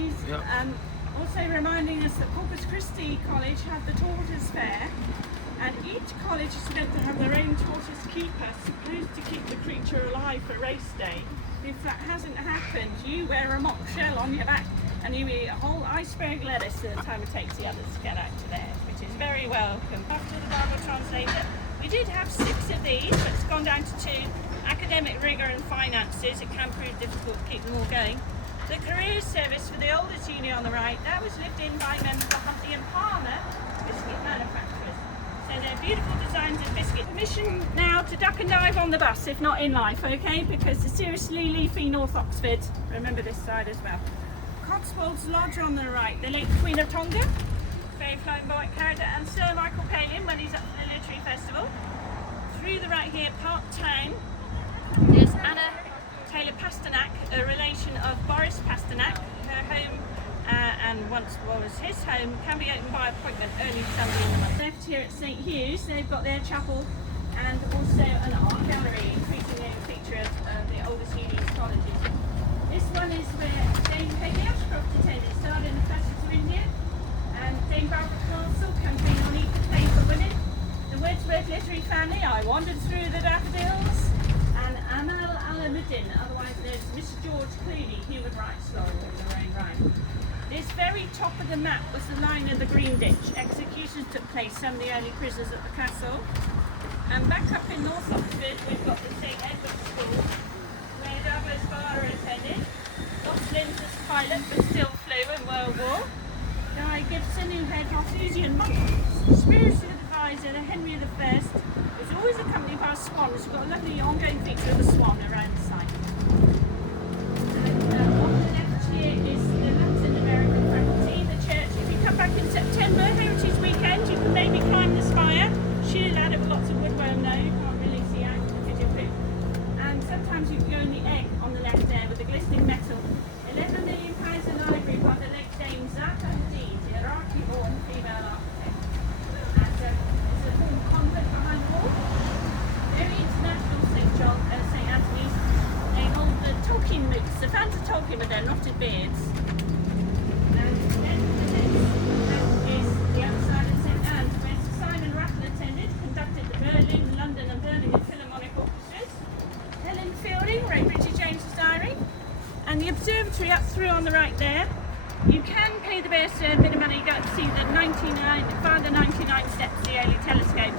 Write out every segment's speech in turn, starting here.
Anthony's also reminding us that Corpus Christi College have the Tortoise Fair, and each college is meant to have their own tortoise keeper, supposed to keep the creature alive for race day. If that hasn't happened, you wear a mock shell on your back and you eat a whole iceberg lettuce at the time it takes the others to get out to theirs, which is very welcome. After the Bible translator, we did have 6 of these, but it's gone down to 2. Academic rigour and finances, it can prove difficult to keep them all going. The careers service for the oldest uni on the right, that was lived in by members of Huntly and Palmer biscuit manufacturers. So they're beautiful designs of biscuit. Permission now to duck and dive on the bus, if not in life, okay? Because the seriously leafy North Oxford, remember this side as well. Cotswolds Lodge on the right, the late Queen of Tonga, very flamboyant character, and Sir Michael Palin when he's at the Literary Festival. Through the right here, Park Town, there's Anna Taylor Pasternak, a relation of Boris Pasternak. Her home and once was his home can be opened by appointment early Sunday in the month. Left here at St Hugh's, they've got their chapel and also an art gallery, increasingly a feature of the oldest uni's colleges. This one is where Dame Peggy Ashcroft attended, starred in the Passage to India, and Dame Barbara Castle campaigned on equal pay for women. The Wordsworth literary family, I wandered through the daffodils, and Amal Alamuddin, otherwise known as Mr. George Clooney, human rights lawyer in their own right. This very top of the map was the line of the Green Ditch. Executions took place, some of the early prisoners at the castle. And back up in North Oxford, we've got the St Edward's School, where Davos Barr attended. Lost limbs as pilot, but still flew in World War. Guy Gibson, who had Malthusian monkeys. Spiritual advisor, Henry I, was always accompanied by a swan. We've got a lovely ongoing feature of a swan around the site. And on the left here is the Latin American faculty, the church. If you come back in September, Heritage Weekend, you can maybe climb the spire. Sheer ladder with lots of woodworm now, you can't really see out because you're poop. And sometimes you can go in the egg on the left there with the glistening metal. £11 million in library by the late Dame Zata Hadid, the Iraqi-born female architect. And there's a former convent behind the wall. Very international St Anthony's. They hold the Tolkien mooks, the fans of Tolkien with their knotted beards. And then the next is the other side of St Anne's, where Sir Simon Rattle attended, conducted the Berlin, London and Birmingham Philharmonic Orchestras. Helen Fielding wrote Bridget James's diary. And the observatory up through on the right there, you can pay the Bearsted a bit of money, you get to see the 99 steps, the early telescopes.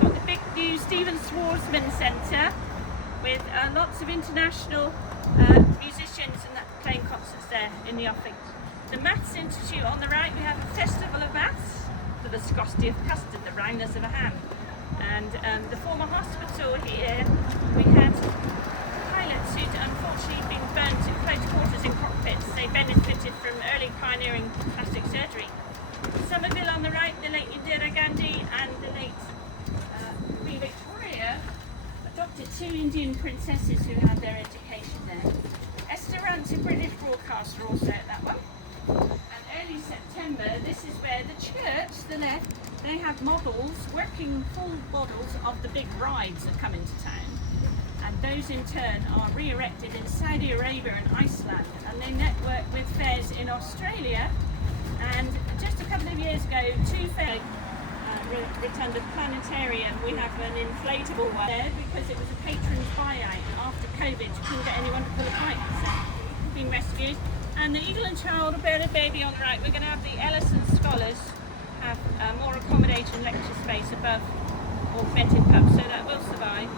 Got the big new Stephen Swarsman Centre with lots of international musicians and playing concerts there in the offing. The Maths Institute on the right, we have a festival of maths for the viscosity of custard, the roundness of a ham. And the former hospital here, we had pilots who'd unfortunately been burnt in close quarters in cockpits. They benefited from early pioneering plastic surgery. Somerville on the right, the late Indira Gandhi and the late Queen Victoria adopted 2 Indian princesses who had their education there. Esther Ransom, British broadcaster, also at that one. And early September, this is where the church, the left, they have models, working full models of the big rides that come into town. And those in turn are re-erected in Saudi Arabia and Iceland, and they network with fairs in Australia. And just a couple of years ago, 2 fairs returned to the planetarium. We have an inflatable one there because it was a patron's buyout after COVID. You couldn't get anyone to pull a kite, so it's been rescued. And the Eagle and Child, a bearded baby on the right. We're going to have the Ellison Scholars have more accommodation lecture space above augmented pubs, so that will survive.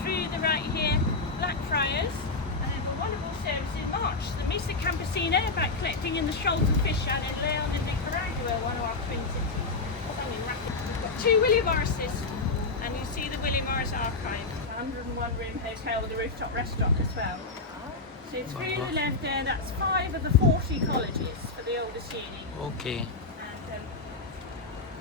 Through the right here, Blackfriars, and then a wonderful service in March, the Misa Campesina, about collecting in the shoals of fish down in Leon in Nicaragua, one of our twin cities. We've got 2 Willie Morrises, and you see the Willie Morris archive. 101 room hotel with a rooftop restaurant as well. So through the left there, that's 5 of the 40 colleges for the oldest uni. Okay. And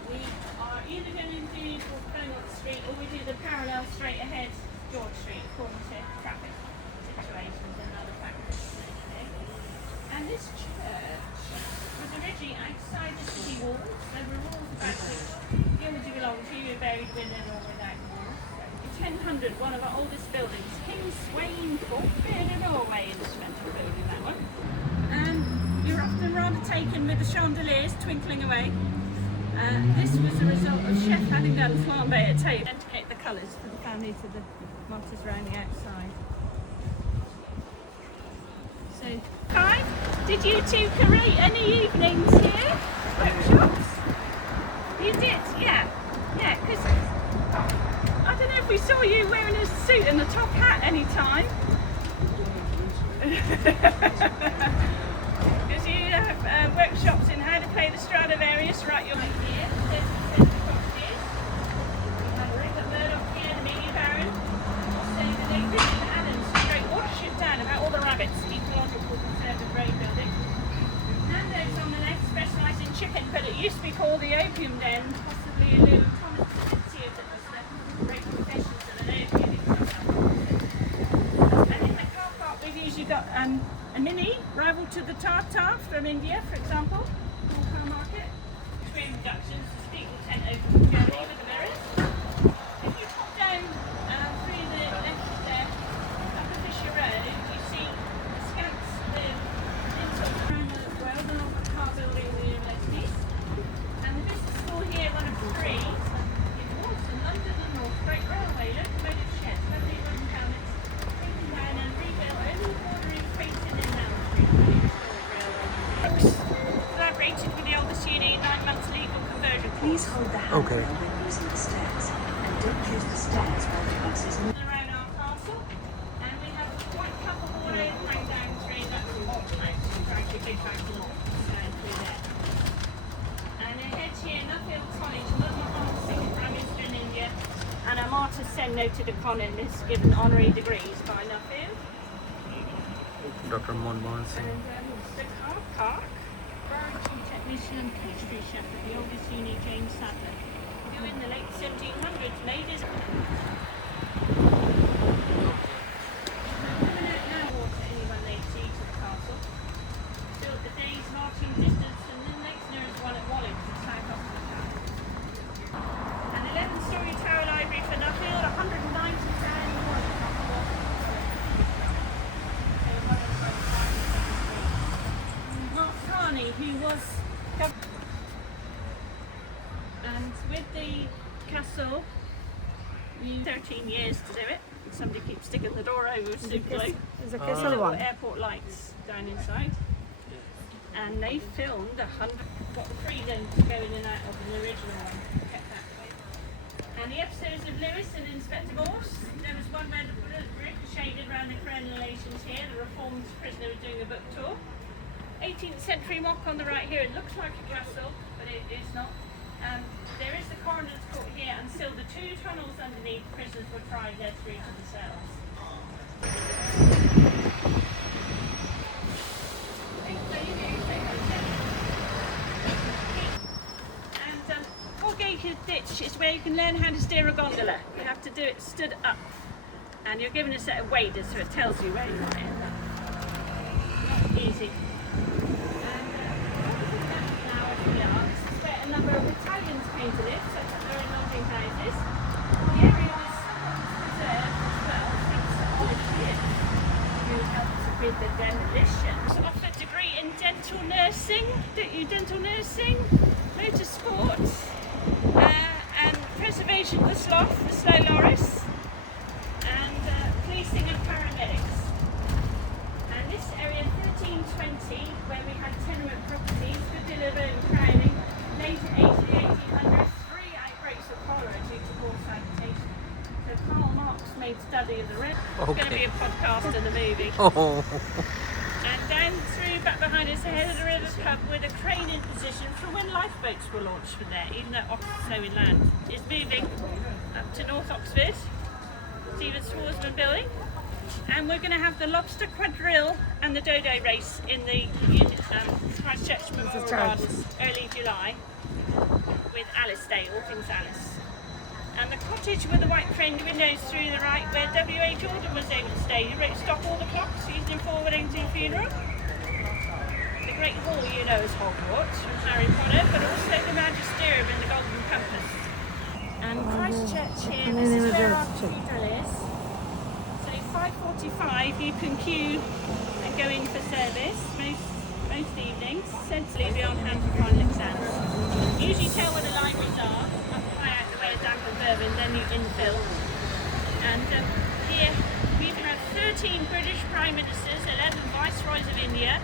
we are either going to do Beaumont Street or we do the parallel straight ahead George Street according to traffic situations and other factors. And this church was originally outside the city walls. There were rules about which guild you belong to, you're buried within or without walls. In 1000, one of our oldest buildings, King's Swain Court, fairly Norway instrumental building, that one. And you're off the taken with the chandeliers twinkling away. This was a result of chef having done flambe at table. Indicate the colours for the families of the martyrs around the outside. So, Kai, did you two curate any evenings here? Workshops? You did, yeah. Yeah, because I don't know if we saw you wearing a suit and a top hat any time. Because you have workshops in how to play the Stradivarius right here. There's the cottages. We have Rupert Murdoch here, the media baron. So they visited Adams to wrote Watership Down about all the rabbits in ecological conservative road building. Nando's on the left specialised in chicken, but it used to be called the Opium Den, possibly a little Thomas Pincio that was the great confessions of an opium. And in the car park we've usually got a mini rival to the Tartar from India, for example, small car market. Screen reductions, the steeple tent open from Germany with the mirrors. If you pop down through the left there, up the Fisher Road, you see askance the inside around the world along the car building the universities. And the business school here, one of three, in Walton, London and North Great Railway, locomotive sheds, lovely wooden helmets, taken down and rebuilt only bordering facing in Elm Street, when it was railway. Collaborated with the oldest uni, 9 months legal conversion. Please hold the handrail when using the stairs, and don't use the stairs while the bus is moving. Around our castle, and we have a white couple all over hang down through that practically back to north, through there. And ahead here, Nuffield College, Mother Singh Prime Minister in India, and Amartya Sen, noted economist, given honorary degrees by Nuffield. Dr. Monmohan Singh. And the car park, laboratory technician and pastry chef at the oldest uni, James Sadler, who in the late 1700s made his anyone they see to the castle. Still at the day's marching distance, and then next nearest one at Wollings, south of the town. An 11-storey tower library for Nuffield, 190,000 more. Mark Carney, who was and with the castle, 13 years to do it. Somebody keeps sticking the door over with super glue. There's a kiss other one. Airport lights down inside. And they filmed 100, got the freedom to go in and out of the original one, kept that way. And the episodes of Lewis and Inspector Morse, there was one where the bullet ricocheted around the crenellations here, the reformed prisoner was doing a book tour. 18th century mock on the right here, it looks like a castle, but it is not. There is the coroner's court here, and still the 2 tunnels underneath prisoners were tried there through to the cells. And Foregate Ditch is where you can learn how to steer a gondola. You have to do it stood up, and you're given a set of waders, so it tells you where you want to end up. Not easy. A number of Italians came to live, such as their own lodging houses. The area was preserved as well, thanks to Olive Shear, who helped with the demolition. So offered a degree in dental nursing, don't you? Dental nursing, motorsport, and preservation of the sloth, the slow loris, and policing and paramedics. And this area, 1320, where we had tenement properties, good deliver and crowding. Late 1800s, 3 outbreaks of cholera due to poor sanitation. So Karl Marx made study of the rent. It's going to be a podcast and a movie. Oh. And down through, back behind us, ahead of the river pub with a crane in position for when lifeboats were launched from there, even though Oxford Snowing Land is moving up to North Oxford, Stephen Swarsman building. And we're going to have the lobster quadrille and the dodo race in the Christchurch Memorial Gardens early July with Alice Day, all things Alice. And the cottage with the white framed windows through the right where W.A. Jordan was able to stay. He wrote Stop All the Clocks, used in Forward Engine Funeral. The Great Hall, you know, is Hogwarts from Harry Potter, but also the Magisterium and the Golden Compass. And Christchurch here, this is where our cathedral is. 5:45 you can queue and go in for service most evenings. Sensibly in the film. And here we've had 13 British Prime Ministers, 11 Viceroys of India.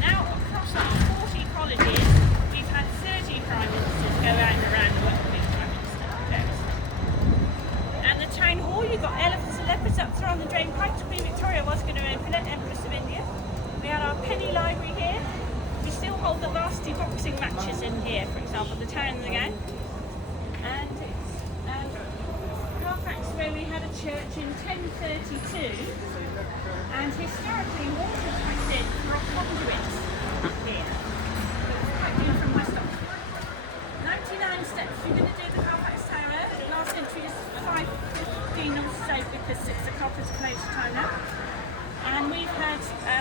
Now across our 40 colleges, we've had 30 Prime Ministers go out and around the world. Big Prime Minister, various. And the town hall, you've got elephants and leopards up there on the drain pipes. Queen Victoria was going to open it, Empress of India. We had our penny library here. We still hold the varsity boxing matches in here, for example, the Town and the Gown. And Halifax, where we had a church in 1032, and historically Watertown